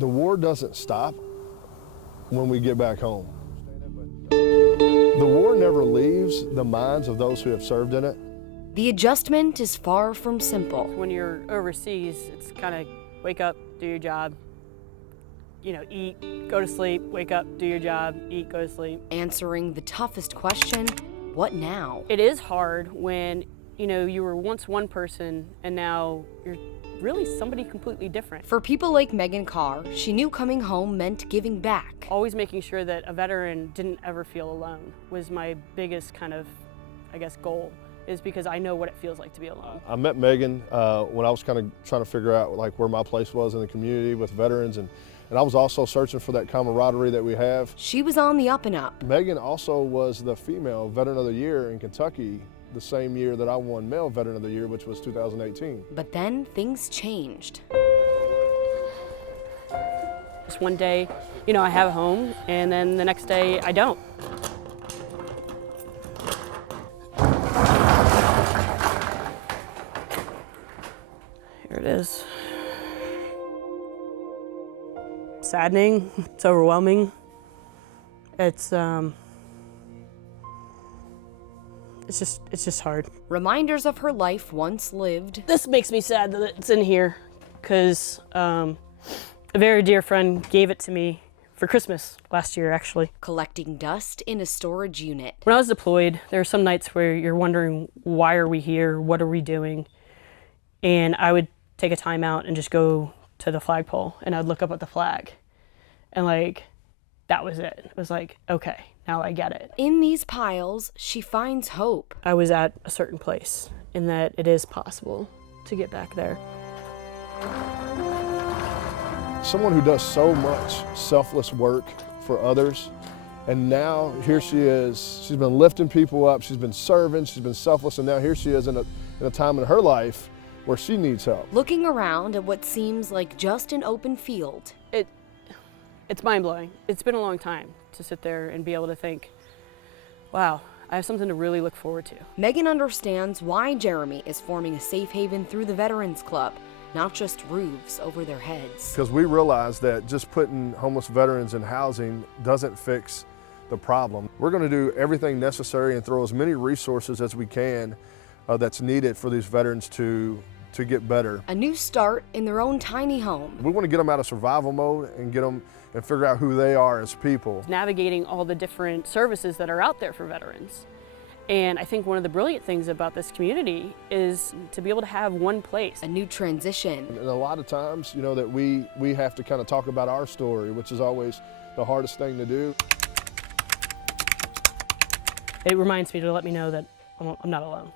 The war doesn't stop when we get back home. The war never leaves the minds of those who have served in it. The adjustment is far from simple. When you're overseas, it's kind of wake up, do your job, eat, go to sleep, wake up, do your job, eat, go to sleep. Answering the toughest question, what now? It is hard when, you were once one person and now you're really somebody completely different. For people like Megan Karr, she knew coming home meant giving back. Always making sure that a veteran didn't ever feel alone was my biggest kind of, goal, is because I know what it feels like to be alone. I met Megan when I was kind of trying to figure out where my place was in the community with veterans, and I was also searching for that camaraderie that we have. She was on the up and up. Megan also was the female Veteran of the Year in Kentucky the same year that I won Male Veteran of the Year, which was 2018. But then things changed. Just one day, I have a home, and then the next day I don't. Here it is. Saddening, it's overwhelming. It's just hard. Reminders of her life once lived. This makes me sad that it's in here, because a very dear friend gave it to me for Christmas last year, actually. Collecting dust in a storage unit. When I was deployed, there were some nights where you're wondering, why are we here? What are we doing? And I would take a time out and just go to the flagpole, and I'd look up at the flag. And that was it. It was okay, now I get it. In these piles, she finds hope. I was at a certain place in that it is possible to get back there. Someone who does so much selfless work for others, and now here she is. She's been lifting people up, she's been serving, she's been selfless, and now here she is in a time in her life where she needs help. Looking around at what seems like just an open field. It's mind-blowing. It's been a long time to sit there and be able to think, wow, I have something to really look forward to. Megan understands why Jeremy is forming a safe haven through the Veterans Club, not just roofs over their heads. Because we realize that just putting homeless veterans in housing doesn't fix the problem. We're going to do everything necessary and throw as many resources as we can that's needed for these veterans to get better. A new start in their own tiny home. We want to get them out of survival mode and get them and figure out who they are as people. Navigating all the different services that are out there for veterans. And I think one of the brilliant things about this community is to be able to have one place. A new transition. And a lot of times, that we have to kind of talk about our story, which is always the hardest thing to do. It reminds me to let me know that I'm not alone.